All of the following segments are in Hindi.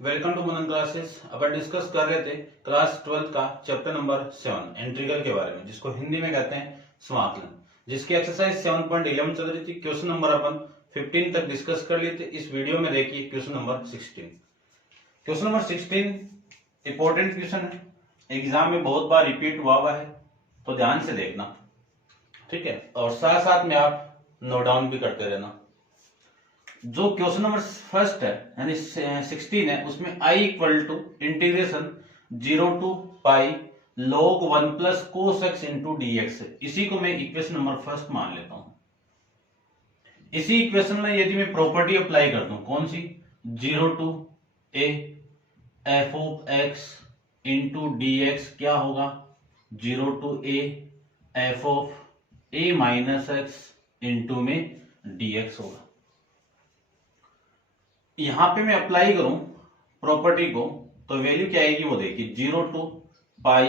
Welcome to Manan classes. अपन डिस्कस कर रहे थे क्लास 12 का चैप्टर नंबर 7 इंटीग्रल के बारे में, जिसको हिंदी में कहते हैं समाकलन, जिसकी एक्सरसाइज 7.11 चल रही थी। क्वेश्चन नंबर अपन 15 तक डिस्कस कर लिए थे। इस वीडियो में देखिए question number 16। Question number 16 important question है, एग्जाम में बहुत बार रिपीट हुआ है, तो ध्यान से देखना, ठीक है। और साथ साथ में आप नोट डाउन भी करते रहना। जो क्वेश्चन नंबर फर्स्ट है यानी 16 है, उसमें i equal to integration 0 to pi log 1 plus cos x into d x है। इसी को मैं इक्वेशन नंबर फर्स्ट मान लेता हूं। इसी इक्वेशन में यदि मैं प्रॉपर्टी अप्लाई कर दूं, कौन सी, 0 to a f of x into d x क्या होगा, 0 to a f of a minus x into में डी एक्स होगा। यहां पे मैं अप्लाई करूं प्रॉपर्टी को, तो वैल्यू क्या आएगी वो देखिए, 0 to pi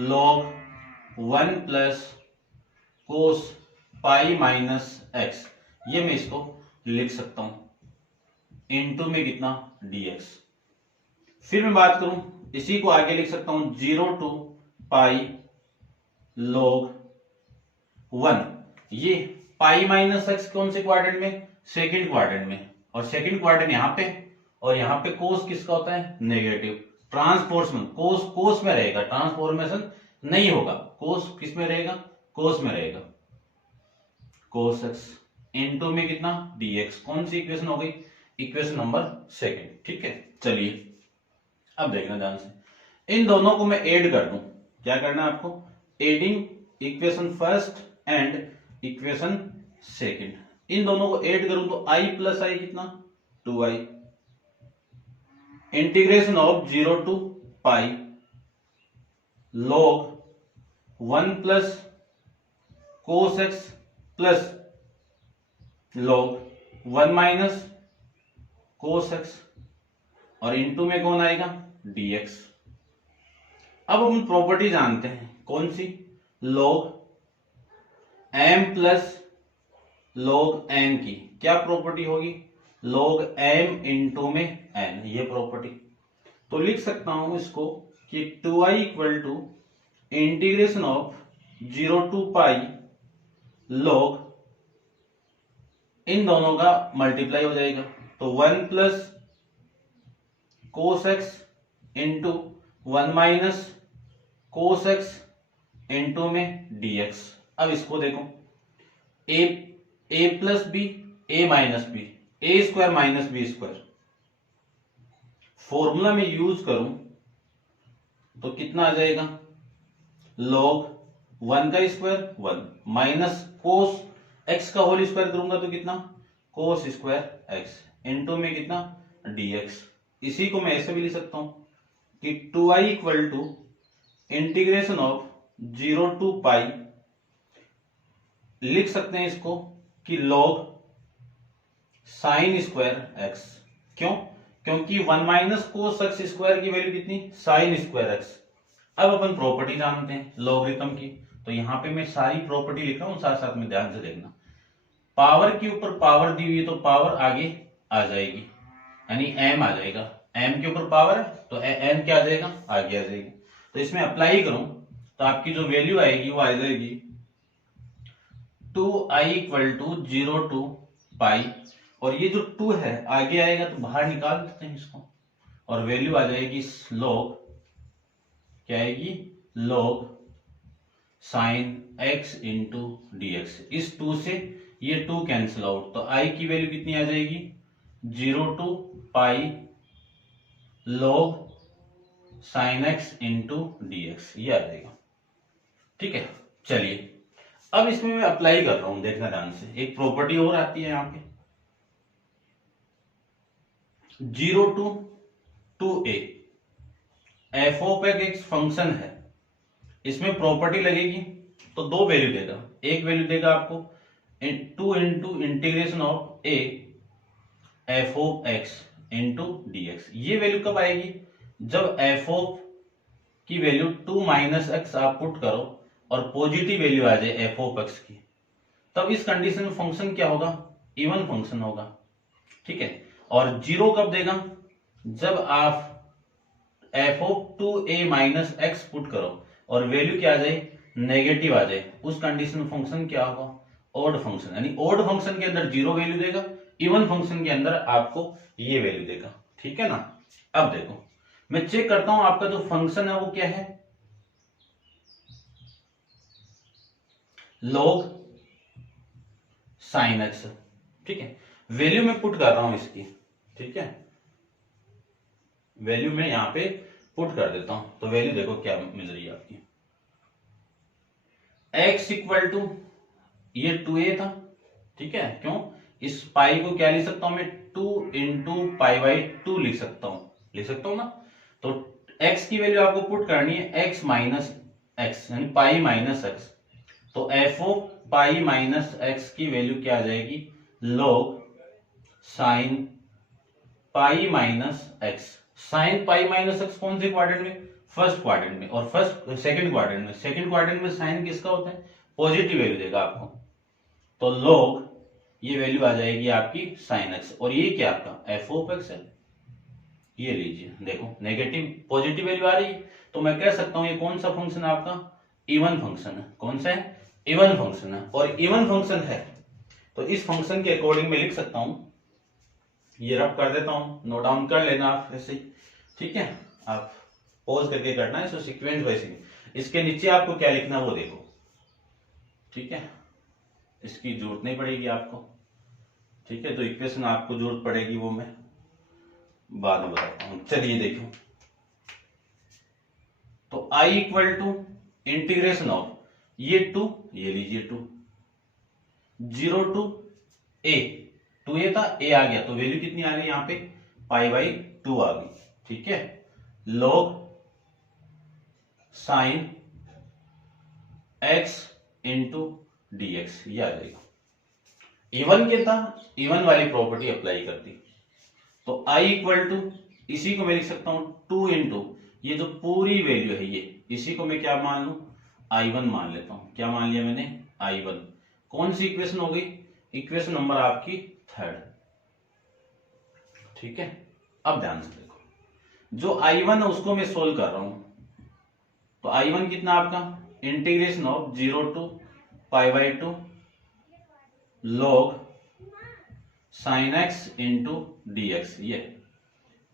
log 1 plus cos pi minus x, ये मैं इसको लिख सकता हूं इनटू में कितना, dx। फिर मैं बात करूं, इसी को आगे लिख सकता हूं 0 टू पाई log 1, ये पाई माइनस एक्स कौन से क्वाड्रेंट में, सेकंड क्वाड्रेंट में, और सेकंड क्वाड्रेंट यहां पे, और यहां पे कोस किसका होता है, नेगेटिव। ट्रांसफॉर्मेशन कोस में रहेगा, ट्रांसफॉर्मेशन नहीं होगा, कोस किस में रहेगा, कोस में रहेगा, कोस एक्स इनटू में कितना, dx। कौन सी इक्वेशन हो गई, इक्वेशन नंबर सेकंड, ठीक है। चलिए अब देखना ध्यान से, इन दोनों को मैं ऐड कर दूं, क्या करना है आपको, adding equation first and equation second. इन दोनों को ऐड करूं तो i प्लस आई कितना, 2i integration of 0 to pi log 1 plus cos x plus log 1 minus cos x, और इनटू में कौन आएगा, dx। अब हम प्रॉपर्टी जानते हैं, कौन सी, log m plus log m की क्या प्रॉपर्टी होगी, log m इंटू में n, ये प्रॉपर्टी। तो लिख सकता हूं इसको कि 2i equal to integration of 0 to pi log, इन दोनों का मल्टीप्लाई हो जाएगा, तो 1 plus cos x into 1 minus cos x into में dx। अब इसको देखो, a plus b, a minus b, a square minus b square, formula में यूज करूं तो कितना आ जाएगा, log 1 का स्क्वायर 1 माइनस कोस एक्स का होल स्क्वायर करूंगा तो कितना, कोस स्क्वायर एक्स इंटू में कितना, dx। इसी को मैं ऐसे भी लिख सकता हूं कि 2i equal to integration of 0 to pi, लिख सकते हैं इसको कि log साइन स्क्वायर एक्स। क्यों, क्योंकि 1 माइनस कोस एक्स स्क्वायर की वैल्यू कितनी, साइन स्क्वायर एक्स। अब अपन प्रॉपर्टी जानते हैं लॉगरिथम की, तो यहां पे मैं सारी प्रॉपर्टी लिख रहा हूं, साथ साथ में ध्यान से देखना। पावर के ऊपर पावर दी हुई है तो पावर आगे आ जाएगी, यानी m आ जाएगा, m के ऊपर पावर है तो n क्या आ जाएगा, आगे आ जाएगी। तो इसमें अप्लाई करूं तो आपकी जो वैल्यू आएगी वो आ जाएगी 2i इक्वल टू 0 टू पाई, और ये जो 2 है आगे आएगा तो बाहर निकाल देते हैं इसको, और वैल्यू आ जाएगी log, क्या आएगी, log sine x into dx। इस 2 से ये 2 कैंसिल आउट, तो i की वैल्यू कितनी आ जाएगी, 0 to pi log sine x into dx, ये आ जाएगा, ठीक है। चलिए अब इसमें मैं अप्लाई कर रहा हूं, देखना ध्यान से, एक प्रॉपर्टी और आती है यहां पे, 0 to 2a f of x function है, इसमें प्रॉपर्टी लगेगी तो दो वैल्यू देगा, एक वैल्यू देगा आपको 2 into integration of A f of x into dx। ये वैल्यू कब आएगी, जब एफ ऑफ की वैल्यू 2 माइनस एक्स आप पुट करो और पॉजिटिव वैल्यू आ जाए एफ ऑफ एक्स की, तब इस कंडीशन में फंक्शन क्या होगा, इवन फंक्शन होगा, ठीक है। और 0 कब देगा, जब आप F of 2a minus x put करो और वैल्यू क्या आ जाए, नेगेटिव आ जाए, उस कंडीशन फंक्शन क्या होगा, ऑड फंक्शन। यानी ऑड फंक्शन के अंदर 0 वैल्यू देगा, इवन फंक्शन के अंदर आपको ये वैल्यू देगा। ठीक है ना। अब देखो मैं चेक करता हूं आपका जो फंक्शन है वो क्या है, log sin x। ठीक है, वैल्यू मैं पुट कर रहा हूं इसकी। ठीक है, वैल्यू मैं यहां पे पुट कर देता हूं, तो वैल्यू देखो क्या मिल रही है आपकी, x इक्वल टू ये 2a था। ठीक है, क्यों, इस पाई को क्या लिख सकता हूं मैं, 2 इंटू पाई बाई 2 लिख सकता हूं ना। तो x की वैल्यू आपको पुट करनी है x माइनस एक्स, यानी पाई माइनस एक्स। तो F of pi minus x की वैल्यू क्या आ जाएगी, log साइन पाई minus x. Sine pi minus x कौन से क्वाड्रेंट में, फर्स्ट क्वाड्रेंट में, और सेकंड क्वाड्रेंट में साइन किसका होता है, पॉजिटिव वैल्यू देगा आपको। तो log ये वैल्यू आ जाएगी आपकी साइन एक्स, और ये क्या आपका एफ ऑफ एक्स है। ये लीजिए देखो नेगेटिव पॉजिटिव वैल्यू आ रही है, तो मैं कह सकता हूं ये कौन सा फंक्शन है आपका, इवन फंक्शन है। कौन सा है, इवन फंक्शन है। और इवन फंक्शन है तो इस फंक्शन के अकॉर्डिंग मैं लिख सकता हूं, ये रब कर देता हूं, नोट डाउन कर लेना आप ऐसे ही। ठीक है, आप पॉज करके करना है, सो सीक्वेंस वैसे। इसके नीचे आपको क्या लिखना है वो देखो। ठीक है, इसकी जरूरत नहीं पड़ेगी आपको। ठीक है, तो इक्वेशन आपको जरूरत पड़ेगी वो मैं बाद में बताता हूं। चलिए देखो, तो i equal to integration of ये 2, ये लीजिए 2, 0 टू a, 2a था, a आ गया, तो वैल्यू कितनी आ गई यहां पे, पाई बाई 2 आ गई। ठीक है, log sine x into d x, ये आ जाएगा। इवन के था, इवन वाली प्रॉपर्टी अप्लाई करती, तो i इक्वल टू इसी को मैं लिख सकता हूं 2 इंटू ये जो पूरी वैल्यू है ये, इसी को मैं क्या मान लू, i1 मान लेता हूं। क्या मान लिया मैंने, i1। कौन सी इक्वेशन हो गई, इक्वेशन नंबर आपकी 3rd। ठीक है, अब ध्यान से देखो, जो i1 है उसको मैं सोल्व कर रहा हूं, तो i1 कितना आपका, integration of 0 to pi by 2 log sine x into d x. ये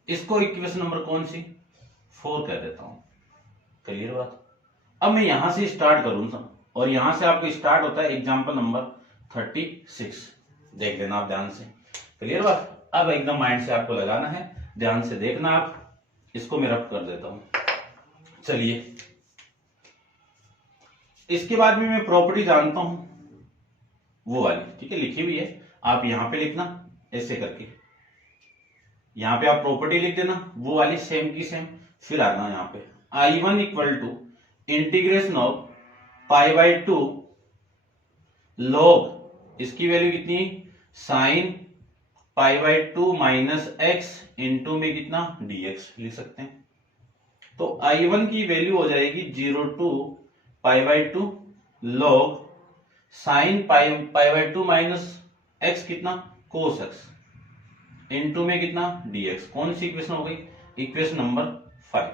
इसको इक्वेशन नंबर कौन सी, 4 कह देता हूं। क्लियर बात। अब मैं यहां से स्टार्ट करूंगा, और यहां से आपको स्टार्ट होता है एग्जांपल नंबर 36। देख लेना आप ध्यान से। क्लियर बात। अब एकदम माइंड से आपको लगाना है, ध्यान से देखना आप। इसको मैं रब कर देता हूं। चलिए, इसके बाद में मैं प्रॉपर्टी जानता हूं वो वाली। ठीक है, लिखी हुई है, आप यहां पे लिखना ऐसे करके, यहां पे आप प्रॉपर्टी लिख देना वो वाली सेम की सेम। फिर आना यहां पे i1 equal to integration of pi by 2 log इसकी वैल्यू कितनी, sine pi by 2 minus x into में कितना dx लिख सकते हैं। तो i1 की वैल्यू हो जाएगी 0 to pi by 2 log sine pi by 2 minus x कितना कोस एक्स इंटू में कितना dx। कौन सी इक्वेशन हो गई, इक्वेशन नंबर 5।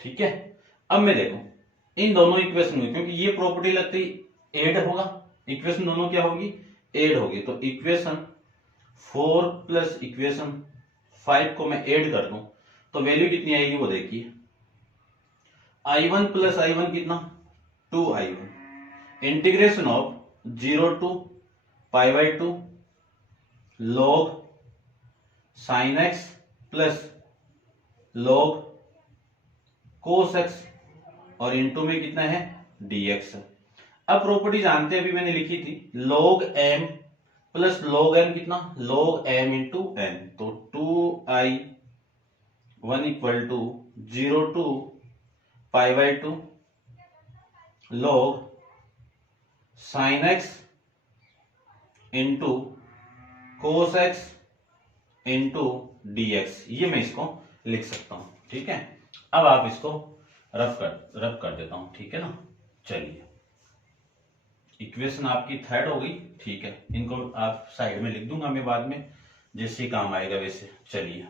ठीक है, अब मैं देखो इन दोनों इक्वेशन में, क्योंकि ये प्रॉपर्टी लगती ऐड होगा, इक्वेशन दोनों क्या होगी, ऐड होगी। तो इक्वेशन 4 प्लस इक्वेशन 5 को मैं ऐड कर दूं तो वैल्यू कितनी आएगी वो देखिए, i1 प्लस i1 कितना 2i1 integration of 0 to pi by 2 log sine x plus log cos x और इंटू में कितना है dx। अब प्रॉपर्टी जानते हैं, अभी मैंने लिखी थी log m plus log n कितना, log m इंटू n। तो 2i1 equal to 0 to pi by 2 log sine x into cos x into dx। ये मैं इसको लिख सकता हूं। ठीक है, अब आप इसको रफ कर देता हूं। ठीक है ना। चलिए, इक्वेशन आपकी 3rd हो गई। ठीक है, इनको आप साइड में लिख दूंगा मैं बाद में। जैसे काम आएगा वैसे। चलिए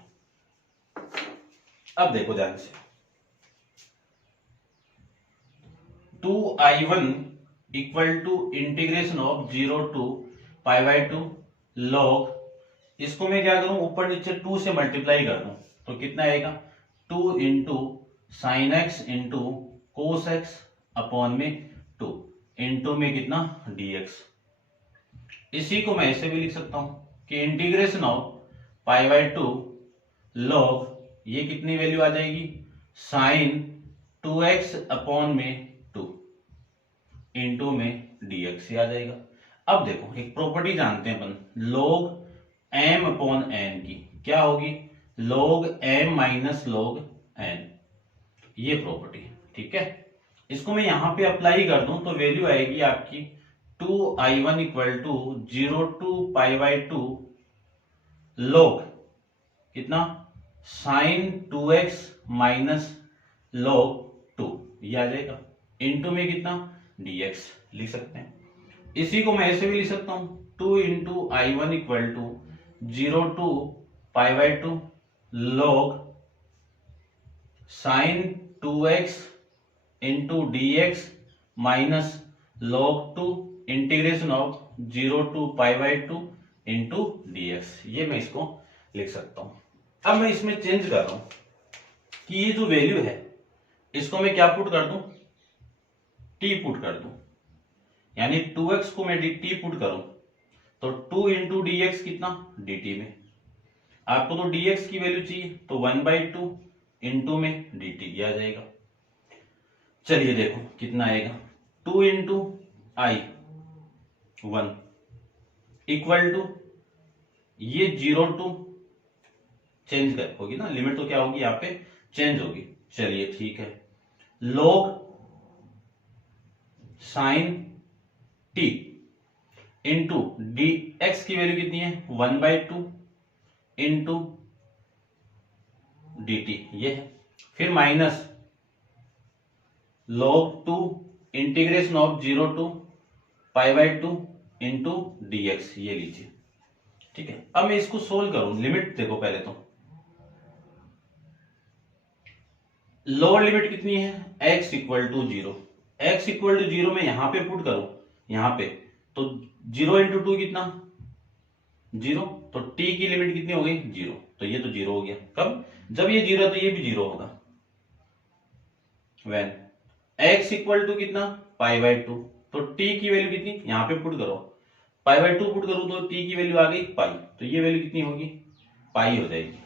अब देखो ध्यान से, 2i1 equal to integration of 0 to pi by 2 log, इसको मैं क्या करूं, ऊपर नीचे 2 से मल्टीप्लाई कर दूं तो कितना आएगा, 2 into sine x into cos x upon में 2 इंटू में कितना dx। इसी को मैं ऐसे भी लिख सकता हूं कि integration of pi by 2 log, ये कितनी वैल्यू आ जाएगी, साइन 2x अपॉन में 2 इंटू में dx आ जाएगा। अब देखो एक प्रॉपर्टी जानते हैं अपन, log m अपॉन n की क्या होगी, log m minus log n, ये प्रॉपर्टी। ठीक है, इसको मैं यहां पे अप्लाई कर दूं तो वैल्यू आएगी आपकी 2i1 equal to 0 to pi by 2 log कितना, साइन 2x माइनस log 2, ये आ जाएगा, इंटू में कितना dx लिख सकते हैं। इसी को मैं ऐसे भी लिख सकता हूं, 2 into i one equal to 0 to pi by 2 log sine 2x into dx minus log 2 integration of 0 to pi by 2 into dx, ये मैं इसको लिख सकता हूं। अब मैं इसमें चेंज कर रहा हूं कि ये जो वैल्यू है इसको मैं क्या पुट कर दूं, t पुट कर दूं, यानी 2x को मैं t पुट करूं तो 2 इंटू डी एक्स कितना dt में, आपको तो dx की वैल्यू चाहिए तो 1/2 इंटू में dt आ जाएगा। चलिए देखो कितना आएगा, 2 इंटू आई 1 इक्वल टू, ये 0 टू चेंज कर होगी ना, लिमिट तो क्या होगी यहाँ पे चेंज होगी। चलिए ठीक है, log sine t into d x की वैल्यू कितनी है 1/2 इंटू डी टी, ये है, फिर minus log 2 integration of 0 to pi by 2 into d x, ये लीजिए। ठीक है, अब मैं इसको सोल्व करूं, लिमिट देखो पहले तो, लोअर लिमिट कितनी है x equal to 0, x equal to 0 में यहां पे पुट करो, यहां पे तो 0 इंटू 2 कितना 0, तो t की लिमिट कितनी हो गई 0, तो ये तो 0 हो गया। कब, जब ये 0 है तो ये भी 0 होगा। व्हेन x इक्वल टू कितना पाई बाई 2, तो t की वैल्यू कितनी यहां पे पुट करो, पाई बाई 2 पुट करूं तो t की वैल्यू आ गई पाई, तो ये वैल्यू कितनी होगी पाई हो जाएगी।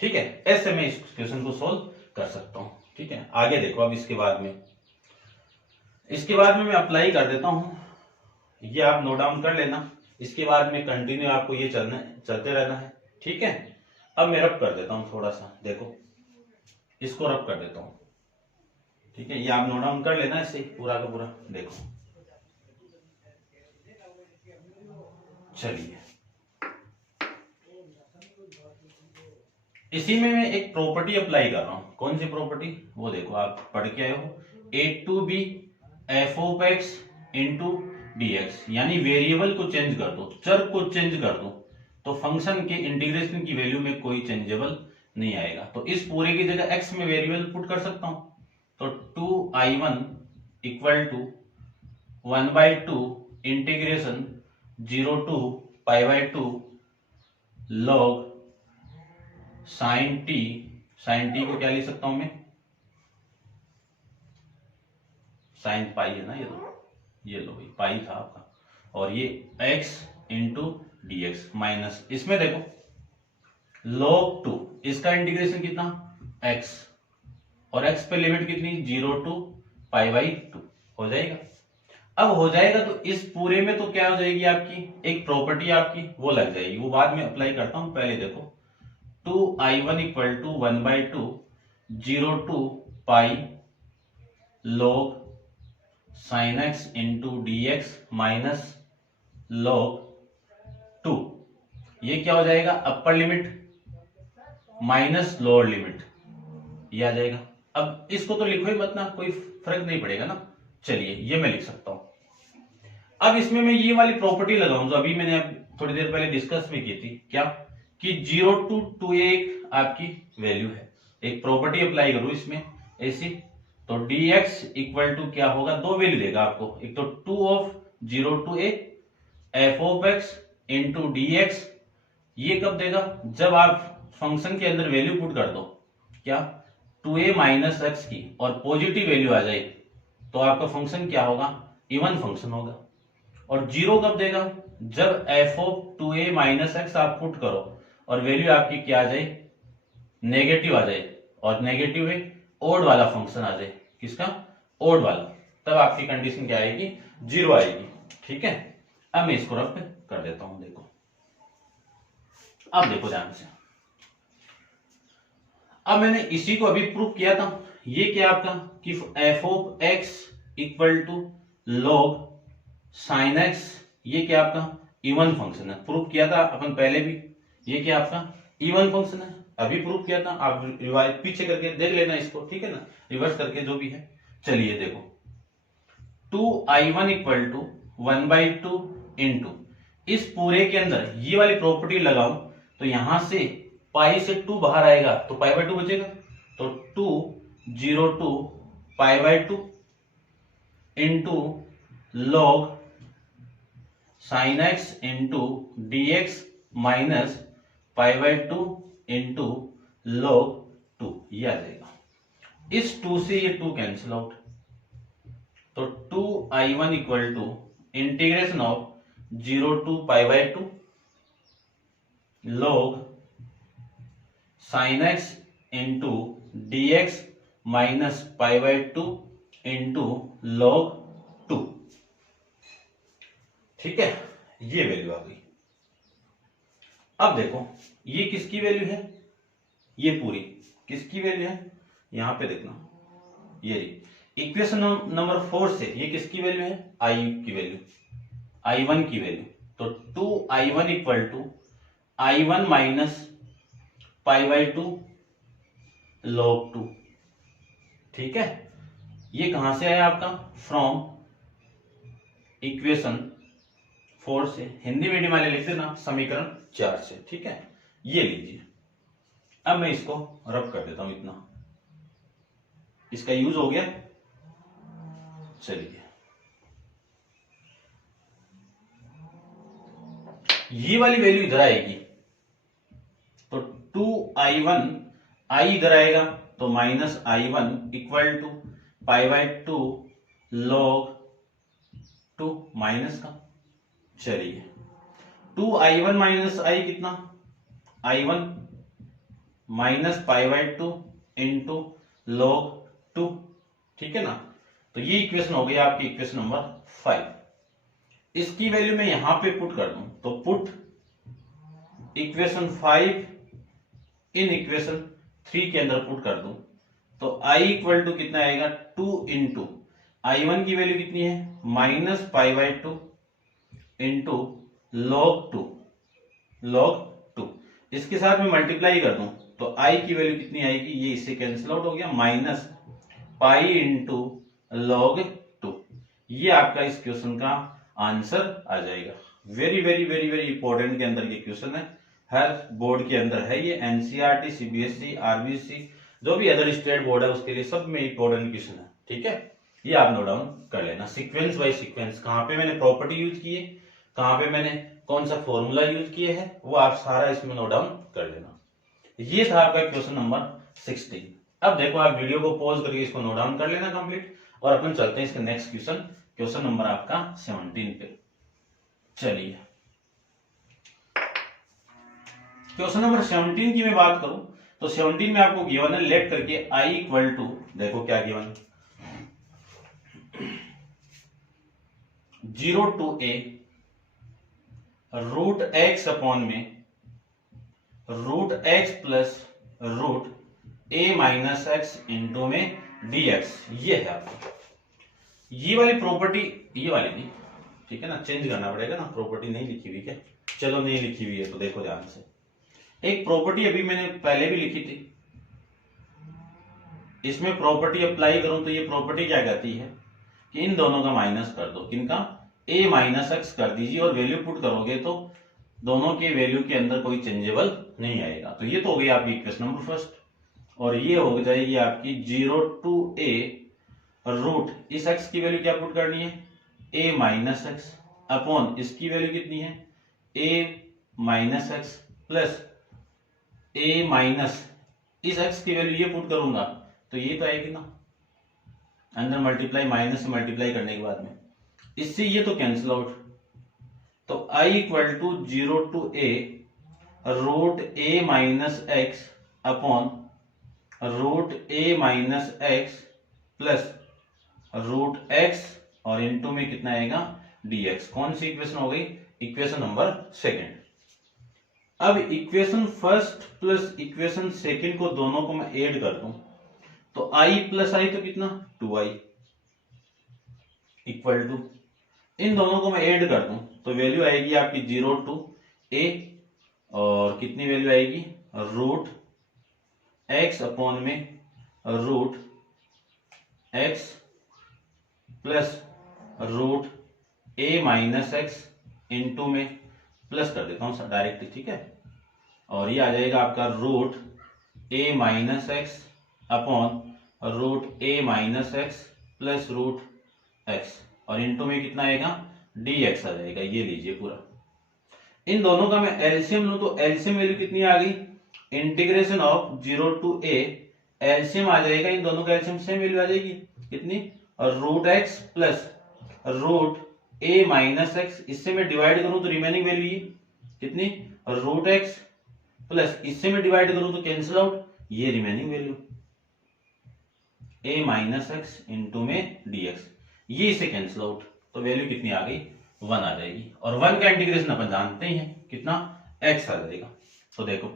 ठीक है, ऐसे मैं इस क्वेश्चन को सोल्व कर सकता हूं। ठीक है, आगे देखो, अब इसके बाद में मैं अप्लाई कर देता हूं, ये आप नोट डाउन कर लेना, इसके बाद में कंटिन्यू आपको ये चलते रहना है। ठीक है, अब मैं रब कर देता हूं थोड़ा सा, देखो इसको रब कर देता हूं। ठीक है, ये आप नोट डाउन कर लेना इसे पूरा का पूरा, देखो चलिए इसी में मैं एक प्रॉपर्टी अप्लाई कर रहा हूं, कौन सी प्रॉपर्टी वो देखो, आप पढ़ के आए हो, a2b F of x into d x, यानी वेरिएबल को चेंज कर दो, चर को चेंज कर दो तो फंक्शन के इंटीग्रेशन की वैल्यू में कोई चेंजेबल नहीं आएगा। तो इस पूरे की जगह x में वेरिएबल पुट कर सकता हूं, तो 2i1 equal to 1/2 integration 0 to pi by 2 log sine t को क्या लिख सकता हूं मैं, साइन पाई है ना, ये लो भाई पाई था आपका, और ये x into d x minus, इसमें देखो log 2, इसका इंटीग्रेशन कितना x, और x पे लिमिट कितनी 0 टू पाई बाई 2 हो जाएगा। अब हो जाएगा तो इस पूरे में तो क्या हो जाएगी आपकी एक प्रॉपर्टी आपकी वो लग जाएगी, वो बाद में अप्लाई करता हूं। पहले देखो 2i1 equal to 1/2 0 to pi log sine x into d x minus log 2, ये क्या हो जाएगा upper limit minus lower limit, ये आ जाएगा। अब इसको तो लिखो ही मत ना, कोई फर्क नहीं पड़ेगा ना। चलिए ये मैं लिख सकता हूं। अब इसमें मैं ये वाली प्रॉपर्टी लगाऊं जो अभी मैंने थोड़ी देर पहले डिस्कस भी की थी, क्या कि 0 to 2a एक आपकी वैल्यू है, एक प्रॉपर्टी अप्लाई करूं इसमें ऐसी, तो dx इक्वल टू क्या होगा, दो वैल्यू देगा आपको, एक तो 2 of 0 to a f of x into dx। ये कब देगा, जब आप फंक्शन के अंदर वैल्यू पुट कर दो, क्या 2a माइनस एक्स की, और पॉजिटिव वैल्यू आ जाए तो आपका फंक्शन क्या होगा, इवन फंक्शन होगा। और जीरो कब देगा, जब f of 2a minus x आप पुट करो और वैल्यू आपकी क्या आ जाए, नेगेटिव आ जाए, और नेगेटिव में ओड वाला फंक्शन आ जाए, किसका, ओड वाला, तब आपकी कंडीशन क्या आएगी, जीरो आएगी। ठीक है, अब मैं इसको रफ कर देता हूं, देखो अब देखो ध्यान से, अब मैंने इसी को अभी प्रूव किया था, ये क्या आपका कि f of x equal to log sin x, ये क्या आपका इवन फंक्शन है, प्रूव किया था अपन पहले भी, ये क्या आपका इवन फंक्शन है, अभी प्रूव किया था, आप रिवाइज पीछे करके देख लेना इसको, ठीक है ना, रिवर्स करके जो भी है। चलिए देखो 2i1 इक्वल टू 1/2 इंटू, इस पूरे के अंदर ये वाली प्रॉपर्टी लगाऊं तो यहां से पाई से 2 बाहर आएगा तो पाई/2 बचेगा, तो 2 0 to पाई/2 into log sin x into dx minus पाई/2 इंटू log 2, ये आ जाएगा। इस 2 से ये 2 कैंसिल आउट, तो 2i1 equal to integration of 0 to पाई/2 log sin x into dx minus पाई/2 इंटू log 2। ठीक है, ये वैल्यू आ गई। अब देखो ये किसकी वैल्यू है, ये पूरी किसकी वैल्यू है, यहां पे देखना, ये इक्वेशन नंबर 4 से ये किसकी वैल्यू है, i की वैल्यू, i1 की वैल्यू, तो 2i1 equal to i1 minus पाई/2 log 2। ठीक है, ये कहां से आया आपका, फ्रॉम इक्वेशन 4 से, हिंदी मीडियम वाले लिख देना समीकरण 4 से। ठीक है, ये लीजिए, अब मैं इसको रब कर देता हूं, इतना इसका यूज हो गया। चलिए ये वाली वैल्यू इधर आएगी, तो 2i1 i इधर आएगा तो माइनस i1 इक्वल टू पाई/2 log 2 माइनस का, चलिए 2i1 माइनस i कितना, i1 माइनस पाई/2 इंटू log 2। ठीक है ना, तो ये इक्वेशन हो गई आपकी इक्वेशन नंबर 5। इसकी वैल्यू मैं यहां पे पुट कर दूं, तो पुट इक्वेशन 5 इन इक्वेशन 3 के अंदर पुट कर दूं, तो i इक्वल टू कितना आएगा, 2 इंटू i1 की वैल्यू कितनी है, माइनस पाई/2 इंटू log 2, इसके साथ में मल्टीप्लाई कर दूं तो i की वैल्यू कितनी आएगी, ये इससे कैंसिल आउट हो गया, माइनस पाई इंटू log 2। ये आपका इस क्वेश्चन का आंसर आ जाएगा। Very very very very important के अंदर ये क्वेश्चन है, हर बोर्ड के अंदर है ये, एनसीईआरटी, सीबीएसई, आरबीसी, जो भी अदर स्टेट बोर्ड है उसके लिए सब में इंपॉर्टेंट क्वेश्चन है। ठीक है, ये आप नोट डाउन कर लेना, सीक्वेंस बाय सीक्वेंस, कहां पे मैंने प्रॉपर्टी यूज की है, कहां पे मैंने कौन सा फॉर्मूला यूज किए है, वो आप सारा इसमें नोट डाउन कर लेना। ये था आपका क्वेश्चन नंबर 16। अब देखो आप वीडियो को पॉज करके इसको नोट डाउन कर लेना कंप्लीट, और अपन चलते हैं इसका नेक्स्ट क्वेश्चन, क्वेश्चन नंबर आपका 17 पे। चलिए क्वेश्चन नंबर 17 की मैं बात करूं तो 17 में आपको गिवन है, लेट करके i इक्वल टू, देखो क्या given, 0 to a root x upon में root x plus root a minus x into में dx, ये है आपका, ये वाली प्रॉपर्टी, ये वाली नहीं, ठीक है ना, चेंज करना पड़ेगा ना, प्रॉपर्टी नहीं लिखी हुई क्या, चलो नहीं लिखी हुई है तो देखो ध्यान से, एक प्रॉपर्टी अभी मैंने पहले भी लिखी थी, इसमें प्रॉपर्टी अप्लाई करूं तो ये प्रॉपर्टी क्या कहती है कि इन दोनों का माइनस कर दो, किनका, a माइनस एक्स कर दीजिए, और वैल्यू पुट करोगे तो दोनों के वैल्यू के अंदर कोई चेंजेबल नहीं आएगा। तो ये तो हो गई आपकी इक्वेशन नंबर फर्स्ट, और ये हो जाएगी आपकी 0 to a रूट इस x की वैल्यू क्या पुट करनी है, a माइनस एक्स अपॉन इसकी वैल्यू कितनी है, a minus x plus a minus इस x की वैल्यू ये पुट करूंगा तो ये तो आएगी ना, अंदर मल्टीप्लाई माइनस से मल्टीप्लाई करने के बाद में इससे ये तो कैंसिल आउट। तो I equal to 0 to a root a minus x upon root a minus x plus root x और इनटू में कितना आएगा dx। कौन सी इक्वेशन हो गई, इक्वेशन नंबर सेकंड। अब equation first plus equation second को दोनों को मैं ऐड कर दूं तो i प्लस आई तो कितना 2i इक्वल टू, इन दोनों को मैं ऐड कर दूं तो वैल्यू आएगी आपकी 0 to a और कितनी वैल्यू आएगी रूट x अपॉन में root x plus root a minus x into में प्लस कर देता हूं डायरेक्ट, ठीक है, और ये आ जाएगा आपका root a minus x upon root a minus x plus root x और इंटू में कितना आएगा dx आ जाएगा। ये लीजिए पूरा, इन दोनों का मैं एलसीएम लूं तो एलसीएम वैल्यू कितनी आ गई, integration of 0 to a LCM आ जाएगा, इन दोनों का एलसीएम सेम वैल्यू आ जाएगी कितनी, और root x plus root a minus x, इससे मैं डिवाइड करूं तो रिमेनिंग वैल्यू ये कितनी रूट एक्स प्लस इससे मैं डिवाइड करूं तो कैंसिल आउट ये remaining value a minus x into में dx, ये इसे कैंसिल आउट तो वैल्यू कितनी आ गई 1 आ जाएगी, और 1 का इंटीग्रेशन अपन जानते ही हैं कितना x आ जाएगा। तो देखो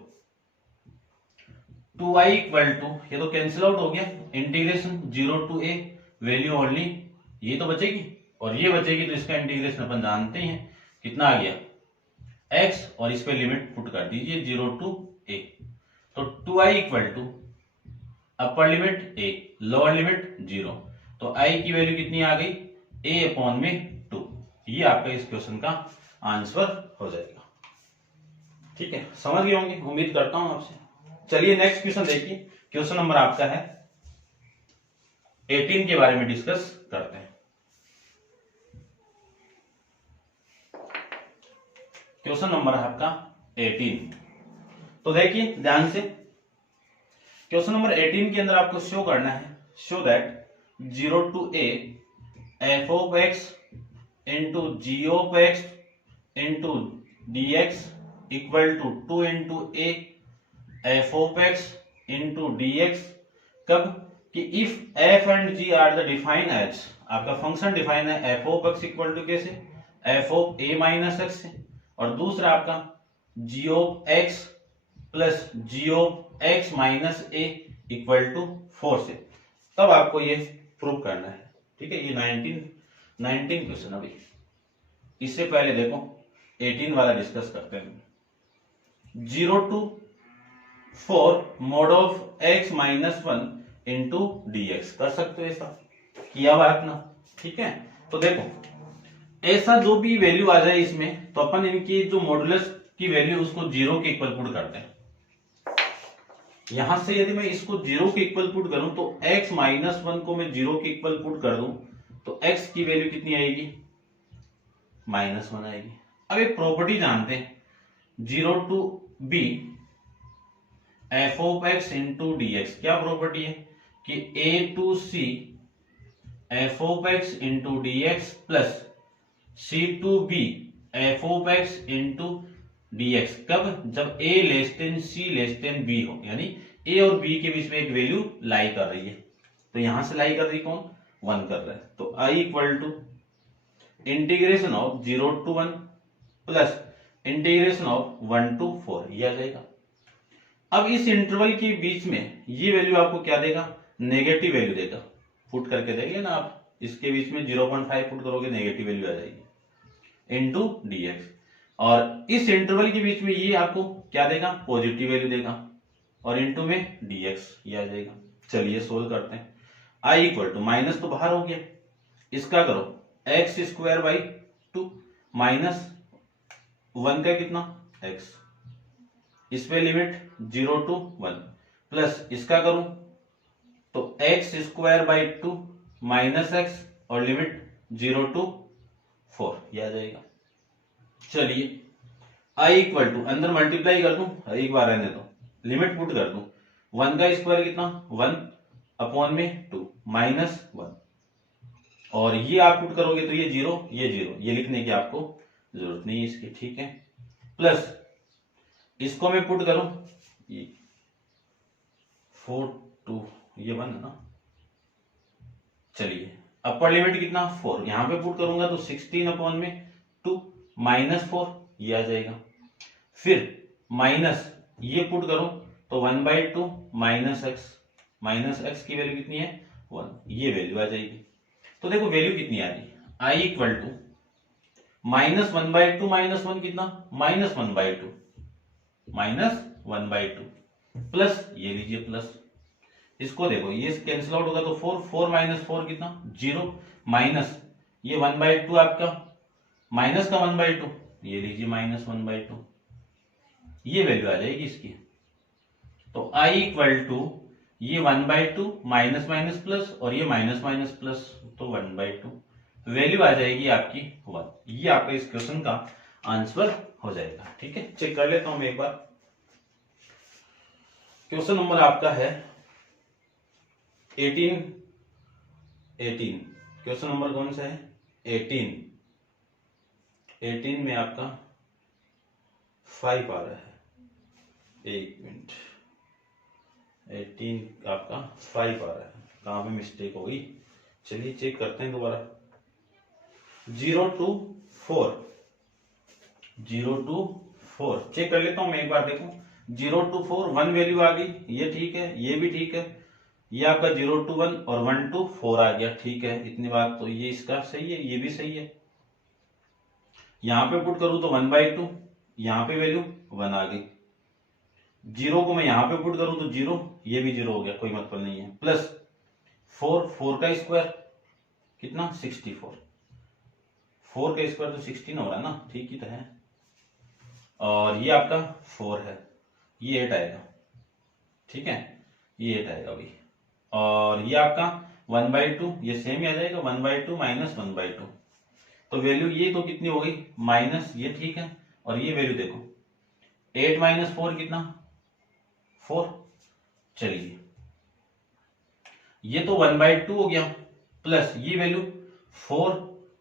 2i इक्वल टू, ये तो कैंसिल आउट हो गया, integration 0 to a value only ये तो बचेगी और ये बचेगी, तो इसका इंटीग्रेशन अपन जानते हैं कितना आ गया x और इस पे लिमिट पुट कर दीजिए 0 to a। तो 2i equal to upper limit a lower limit 0, तो i की वैल्यू कितनी आ गई a अपॉन में 2, ये आपका इस क्वेश्चन का आंसर हो जाएगा। ठीक है, समझ गए होंगे उम्मीद करता हूं आपसे। चलिए नेक्स्ट क्वेश्चन देखिए, क्वेश्चन नंबर आपका है 18 के बारे में डिस्कस करते हैं। क्वेश्चन नंबर है आपका 18, तो देखिए ध्यान से, क्वेश्चन नंबर 18 के अंदर आपको शो करना है, show that 0 to a f of x into g of x into dx equal to 2 into a f of x into dx, कब कि if f and g are the defined as, आपका फंक्शन डिफाइन है f of x equal to कैसे f of a minus x से, और दूसरा आपका g of x plus g of x minus a equal to 4 से, तब आपको ये प्रूव करना है। ठीक है, ये 19 क्वेश्चन। अभी इससे पहले देखो 18 वाला डिस्कस करते हैं। 0 to 4 mode of x minus 1 into dx, कर सकते हो, ऐसा किया हुआ अपना। ठीक है, तो देखो ऐसा जो भी वैल्यू आ जाए इसमें, तो अपन इनकी जो मॉडुलस की वैल्यू उसको 0 के इक्वल पुट करते हैं। यहां से यदि मैं इसको 0 के इक्वल पुट करूं तो x माइनस 1 को मैं 0 के इक्वल पुट कर दूं तो x की वैल्यू कितनी आएगी -1 आएगी। अब एक प्रॉपर्टी जानते हैं 0 to b f of x into dx, क्या प्रॉपर्टी है कि a to c f of x into dx plus c to b f of x into dx, कब जब a less than c less than b हो, यानी a और b के बीच में एक वैल्यू लाई कर रही है, तो यहां से लाई कर रही कौन 1 कर रहा है, तो i equal to integration of 0 to 1 plus integration of 1 to 4, ये आ जाएगा। अब इस इंटरवल के बीच में ये वैल्यू आपको क्या देगा, नेगेटिव वैल्यू देगा, पुट करके देंगे ना आप, इसके बीच में 0.5 पुट करोगे नेगेटिव वैल्यू आ जाएगी इनटू dx, और इस इंटरवल के बीच में ये आपको क्या देगा पॉजिटिव वैल्यू देगा, और इनटू में dx ये आ जाएगा। चलिए सोल्व करते हैं। i इक्वल टू माइनस तो बाहर हो गया, इसका करो x स्क्वायर बाई 2 माइनस 1 का कितना x, इस पे लिमिट 0 to 1 प्लस इसका करूं तो x square by 2 minus x और लिमिट 0 to 4 ये आ जाएगा। चलिए i इक्वल टू अंदर मल्टीप्लाई कर दूं, एक बार रहने दो, लिमिट पुट कर दूं, 1 का स्क्वायर कितना 1 अपॉन में 2 माइनस 1 और ये आप पुट करोगे तो ये 0 ये लिखने की आपको जरूरत नहीं है इसकी, ठीक है। प्लस इसको मैं पुट करूं 4 2 ये 1 है ना। चलिए अपर लिमिट कितना 4, यहां पे पुट करूंगा तो 16 अपॉन में 2 माइनस 4 ये आ जाएगा। फिर माइनस ये पुट करूं तो 1/2 माइनस एक्स की वैल्यू कितनी है 1, ये वैल्यू आ जाएगी। तो देखो वैल्यू कितनी आ रही है, i equal to minus 1/2 minus 1 कितना -1/2 प्लस ये लीजिए प्लस इसको देखो ये कैंसिल आउट होगा तो 4 माइनस 4 कितना 0 माइनस ये 1/2 आपका माइनस का 1/2 ये लीजिए -1/2 ये वैल्यू आ जाएगी इसकी। तो i इक्वल टू ये 1/2 माइनस माइनस प्लस और ये माइनस माइनस प्लस तो 1/2 वैल्यू आ जाएगी आपकी 1। ये आपका इस क्वेश्चन का आंसर हो जाएगा, ठीक है। चेक कर लेता हूं मैं एक बार, क्वेश्चन नंबर आपका है 18 क्वेश्चन नंबर कौन सा है 18 में आपका 5 आ रहा है, एक मिनट 18 आपका 5 आ रहा है, कहां पे मिस्टेक होगी चलिए चेक करते हैं दोबारा। 0 to 4 चेक कर लेता हूं मैं एक बार, देखो 0 to 4 1 वैल्यू आ गई, ये ठीक है, ये भी ठीक है, ये आपका 0 to 1 और 1 to 4 आ गया, ठीक है इतनी बात तो ये इसका सही है, ये भी सही है। यहां पे पुट करूं तो 1/2, यहां पे वैल्यू 1 आ गई, 0 को मैं यहां पे पुट करूं तो 0, ये भी 0 हो गया, कोई मतलब नहीं है। प्लस 4 का स्क्वायर कितना 64, 4 का स्क्वायर तो 16 हो रहा है ना, ठीक ही तो है। और ये आपका 4 है, ये 8 आएगा, ठीक है ये 8 आएगा भाई। और ये आपका 1/2 ये सेम ही आ जाएगा, 1/2 माइनस 1/2 तो वैल्यू ये तो कितनी हो गई माइनस, ये ठीक है। और ये वैल्यू देखो 8 माइनस 4 कितना 4, चलिए ये तो 1/2 हो गया, प्लस ये वैल्यू 4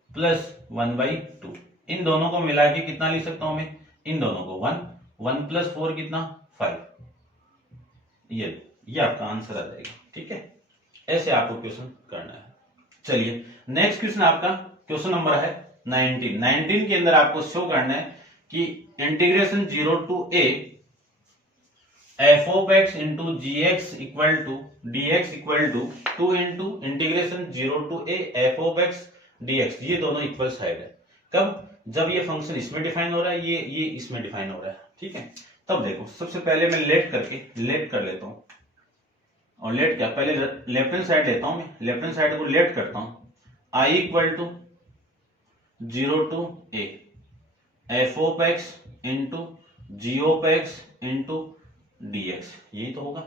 प्लस 1/2, इन दोनों को मिला के कितना लिख सकता हूं मैं, इन दोनों को 1 प्लस 4 कितना 5, ये आपका आंसर आ जाएगा, ठीक है। ऐसे आपको क्वेश्चन करना है। चलिए नेक्स्ट क्वेश्चन आपका क्वेश्चन नंबर है 19 के अंदर आपको शो करना है कि integration 0 to a f of x into gx equal to dx equal to 2 into integration 0 to a f of x dx, ये दोनों इक्वल साइड है। कब, जब ये फंक्शन इसमें डिफाइन हो रहा है, ये इसमें डिफाइन हो रहा है, ठीक है। तब देखो सबसे पहले मैं लेट कर लेता हूं, और लेट क्या पहले लेफ्ट हैंड साइड लेता हूं मैं, लेफ्ट हैंड साइड को लेट करता हूं, i equal to 0 to a f of x into g of x into dx, यही तो होगा।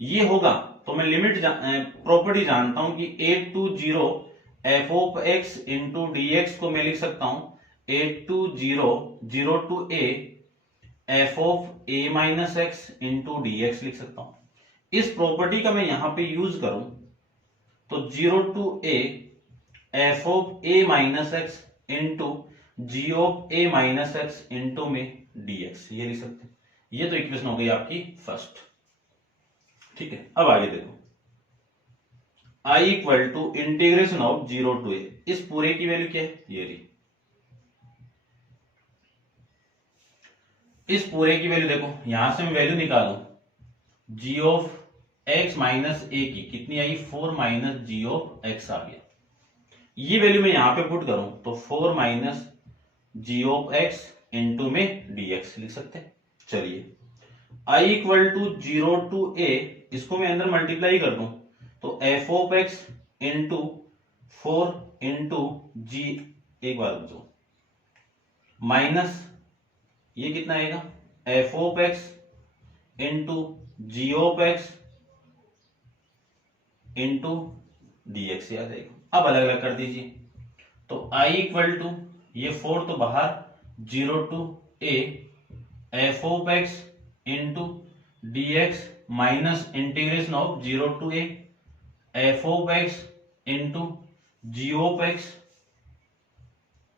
ये होगा तो मैं लिमिट प्रॉपर्टी जानता हूं कि a to 0 f of x into dx को मैं लिख सकता हूं a to 0 to a f of a minus x into dx लिख सकता हूं। इस प्रॉपर्टी का मैं यहां पे यूज करूं तो 0 to a f of a minus x into g of a minus x into में dx, ये लिख सकते हैं। ये तो इक्वेशन हो गई आपकी फर्स्ट, ठीक है। अब आगे देखो i equal to integration of 0 to a, इस पूरे की वैल्यू क्या है ये रही, इस पूरे की वैल्यू देखो यहां से मैं वैल्यू निकालू g of x minus a की कितनी आई 4 माइनस g ऑफ x आ गया, ये वैल्यू मैं यहां पे पुट करूं तो 4 minus g of x into में dx लिख सकते हैं। चलिए i equal to 0 to a, इसको मैं अंदर मल्टीप्लाई कर दूं तो f of x into 4 into g, एक बार रुक जाओ, माइनस ये कितना आएगा f of x into g of x into d x याद आएगा। अब अलग अलग कर दीजिए, तो आई इक्वल टू ये 4 तो बाहर 0 to a f of x into d x minus integration of 0 to a f of x into g of x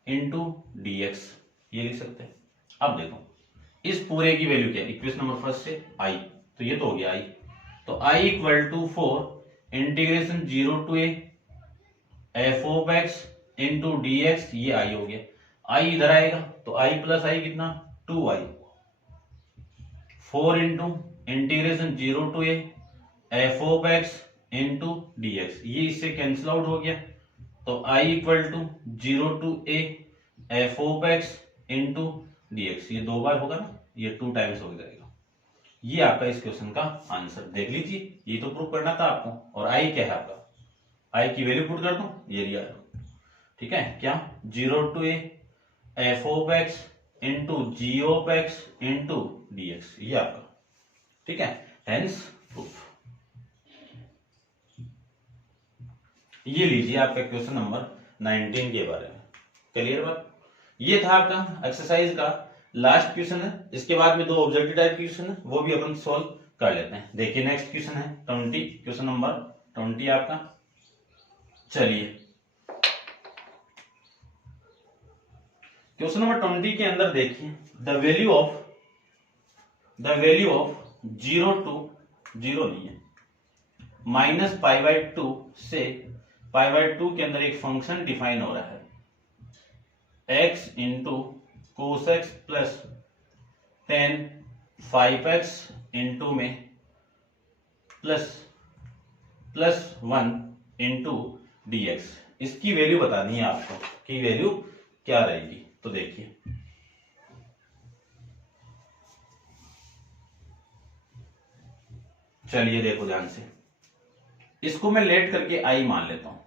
into d x, ये लिख सकते हैं। अब देखो इस पूरे की वैल्यू क्या है, इक्वेशन नंबर फर्स्ट से आई, तो ये तो हो गया आई, तो I equal to 4 integration 0 to a f of x into d x, ये आई हो गया। आई इधर आएगा तो आई प्लस आई कितना 2i, 4 into integration 0 to a f of x into d x, ये इससे कैंसिल आउट हो गया, तो I equal to 0 to a f of x into d x, ये 2 बार होगा ना, ये 2 टाइम्स हो जाएगा। ये आपका इस क्वेश्चन का आंसर देख लीजिए, ये तो प्रूव करना था आपको। और आई क्या है आपका, आई की वैल्यू पुट कर दो, ये रिया, ठीक है क्या 0 to a f of x into g of x into d x, ये आपका, ठीक है, हेंस प्रूफ। ये लीजिए आपका क्वेश्चन नंबर 19 के बारे में, क्लियर बात। ये था आपका एक्सरसाइज का लास्ट क्वेश्चन है, इसके बाद में 2 ऑब्जेक्टिव टाइप क्वेश्चन है, वो भी अपन सोल्व कर लेते हैं। देखिए नेक्स्ट क्वेश्चन है 20, क्वेश्चन नंबर 20 आपका। चलिए क्वेश्चन नंबर 20 के अंदर देखिए द वैल्यू ऑफ 0 टू 0 नहीं है, माइनस π/2 से π/2 के अंदर एक फंक्शन डिफाइन हो रहा है x into cos x plus ten 5x into में प्लस 1 इंटू डी एक्स। इसकी वैल्यू बतानी है आपको कि वैल्यू क्या रहेगी, तो देखिए चलिए देखो ध्यान से, इसको मैं लेट करके i मान लेता हूं,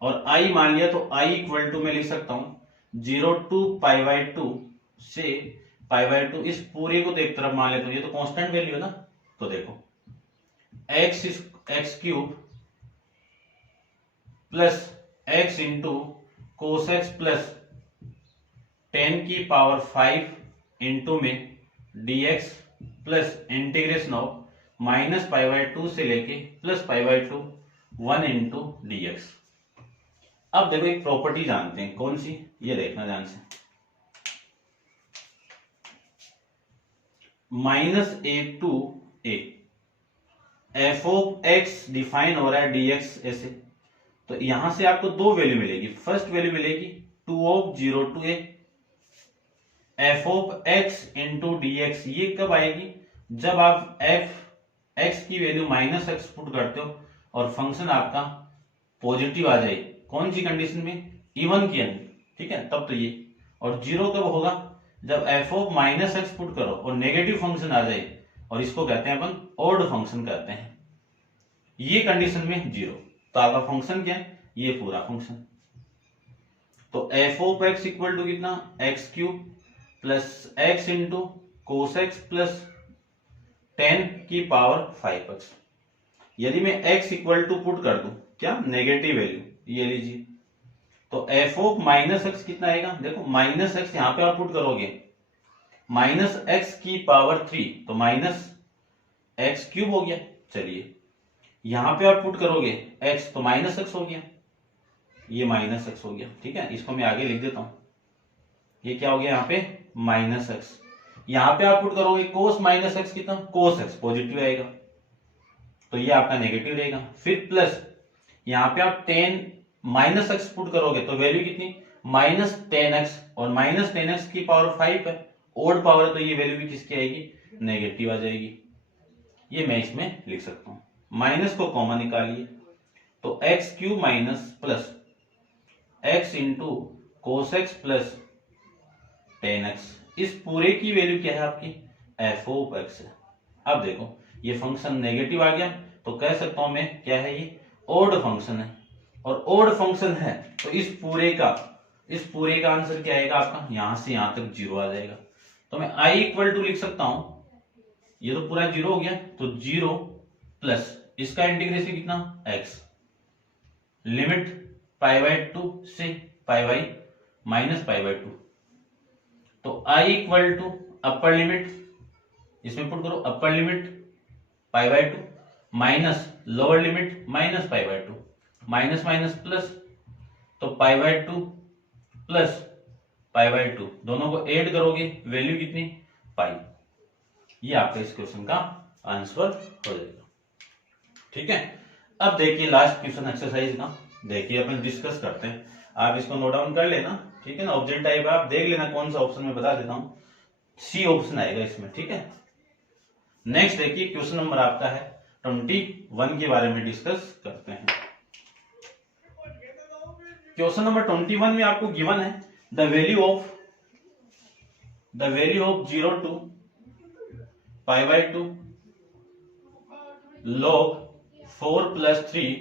और i मान लिया तो i इक्वल टू मैं लिख सकता हूं 0 टू π/2 से π/2, इस पूरे को तो एक तरफ मान लेता हूं, ये तो कांस्टेंट वैल्यू है ना, तो देखो x cube plus x into cos x plus 10 की पावर 5 इंटू में dx plus integration of minus π/2 से लेके प्लस π/2 1 इंटू डी एक्स। अब देखो एक प्रॉपर्टी जानते हैं, कौन सी, ये देखना ध्यान से, -a to a f of x define हो रहा है dx ऐसे, तो यहां से आपको 2 वैल्यू मिलेगी। फर्स्ट वैल्यू मिलेगी 2 of 0 to a f of x into d x, ये कब आएगी, जब आप x की वैल्यू -x पुट करते हो और फंक्शन आपका पॉजिटिव आ जाए, कौन सी कंडीशन में, इवन की अंदर, ठीक है, तब तो ये। और 0 कब होगा, जब f ऑफ -x पुट करो और नेगेटिव फंक्शन आ जाए, और इसको कहते हैं अपन ऑड फंक्शन कहते हैं, ये कंडीशन में 0, तो आपका फंक्शन क्या है, ये पूरा फंक्शन। तो f of x equal to कितना, x cube plus x into cos x plus 10 की पावर 5x। यदि मैं x इक्वल टू पुट कर दूं क्या, नेगेटिव वैल्यू, ये लीजिए, तो f ऑफ -x कितना आएगा, देखो -x यहां पे आप पुट करोगे -x की पावर 3, तो -x क्यूब हो गया। चलिए यहां पे आप पुट करोगे x, तो -x हो गया, ये -x हो गया, ठीक है, इसको मैं आगे लिख देता हूं, ये क्या हो गया यहाँ पे -x। यहां पे आप पुट करोगे cos -x कितना, cos x पॉजिटिव आएगा, तो ये आपका नेगेटिव रहेगा। फिर प्लस यहां पे आप 10 -x पुट करोगे तो वैल्यू कितनी, -10x, और -10x की पावर 5 है, ओड पावर है, तो ये वैल्यू भी किसकी आएगी, नेगेटिव आ जाएगी। ये मैं इसमें लिख सकता हूं, माइनस को कॉमन निकालिए, तो x cube minus plus x into cos x plus 10x, इस पूरे की वैल्यू क्या है आपकी, एफ ऑफ एक्स है। अब देखो ये फंक्शन नेगेटिव आ गया, तो कह सकता हूं मैं क्या है, ये ऑड फंक्शन है, और ऑड फंक्शन है तो इस पूरे का आंसर क्या आएगा आपका, यहां से यहां तक 0 आ जाएगा। तो मैं i इक्वल टू लिख सकता हूं, ये तो पूरा 0 हो गया, तो 0 प्लस इसका इंटीग्रेशन कितना x, लिमिट π/2 से π माइनस π/2। तो i equal to upper limit, इसमें पुट करो upper limit π/2 minus lower limit minus π/2, minus minus plus, तो π/2 प्लस π/2 दोनों को ऐड करोगे वैल्यू कितनी पाई। ये आपका इस क्वेश्चन का आंसर हो जाएगा। ठीक है, अब देखिए लास्ट क्वेश्चन एक्सरसाइज का, देखिए अपन डिस्कस करते हैं, आप इसको नोट डाउन कर लेना। ठीक है ना, ऑब्जेक्ट टाइप आप देख लेना कौन सा ऑप्शन में बता देता हूं, सी ऑप्शन आएगा इसमें। ठीक है, नेक्स्ट देखिए क्वेश्चन नंबर आपका है 21 के बारे में डिस्कस करते हैं। क्वेश्चन नंबर 21 में आपको गिवन है the value of 0 to π/2 log 4 plus 3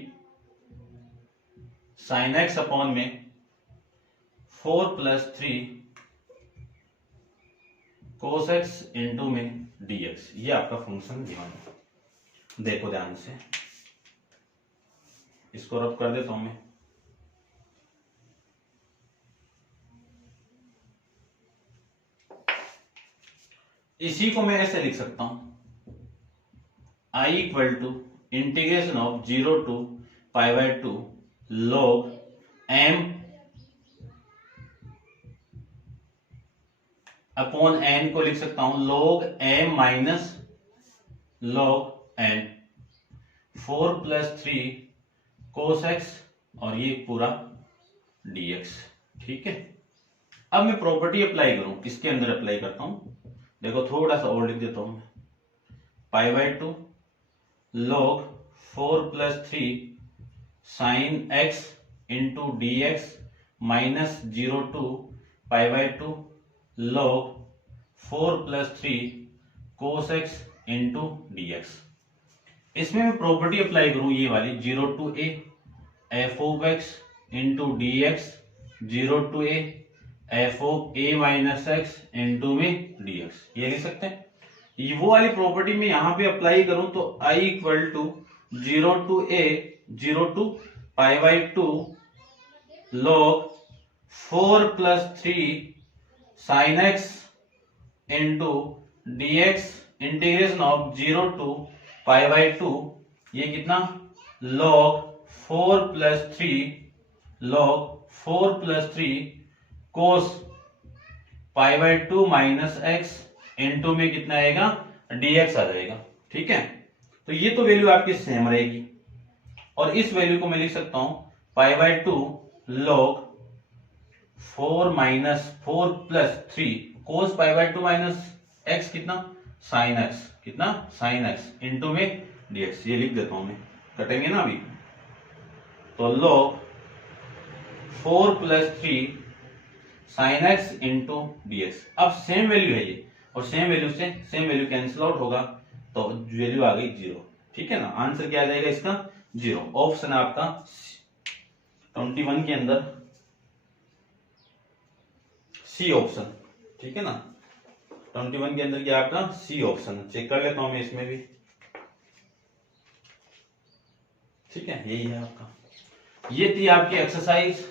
sin x upon में 4 plus 3 cos x इंटू में dx। ये आपका फंक्शन गिवन है। देखो ध्यान से, इसको रब कर देता हूं मैं। इसी को मैं ऐसे लिख सकता हूं, i equal to integration of 0 to π/2 log m upon n को लिख सकता हूं log m minus log n 4 plus 3 cos x और ये पूरा dx। ठीक है, अब मैं प्रॉपर्टी अप्लाई करूं, इसके अंदर अप्लाई करता हूं। देखो थोड़ा सा और लिख देता हूं, π/2 log 4 plus 3 sin x into dx minus 0 to π/2 log 4 plus 3 cos x into dx। इसमें मैं प्रॉपर्टी अप्लाई करूं ये वाली, 0 to a f of x into dx 0 to a f of a minus x into में dx, ये लिख सकते हैं। ये वो वाली प्रॉपर्टी में यहां पे अप्लाई करूं तो i equal to 0 to a 0 to π/2 log 4 plus 3 sin x into dx integration of 0 to π/2, ये कितना log 4 plus 3 cos π/2 minus x into में कितना आएगा dx आ जाएगा। ठीक है, तो ये तो वैल्यू आपकी सेम रहेगी, और इस वैल्यू को मैं लिख सकता हूं π/2 log 4 plus 3 cos π/2 minus x कितना sin x इंटू में dx। ये लिख देता हूं मैं, कटेंगे ना अभी, तो log 4 plus 3 sin x into dx। अब सेम वैल्यू है ये, और सेम वैल्यू से सेम वैल्यू कैंसिल आउट होगा, तो वैल्यू आ गई 0। ठीक है ना, आंसर क्या आ जाएगा इसका 0। ऑप्शन है आपका 21 के अंदर सी ऑप्शन। ठीक है ना, 21 के अंदर क्या आपका सी ऑप्शन। चेक कर लेता हूं मैं इसमें भी। ठीक है, यही है आपका। ये थी आपकी एक्सरसाइज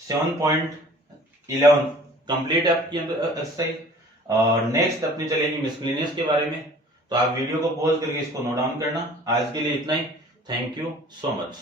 7.11 कंप्लीट है आपकी एक्सरसाइज। नेक्स्ट अपनी चलेगी मिसलेनियस के बारे में, तो आप वीडियो को पॉज करके इसको नोट डाउन करना। आज के लिए इतना ही, थैंक यू सो मच।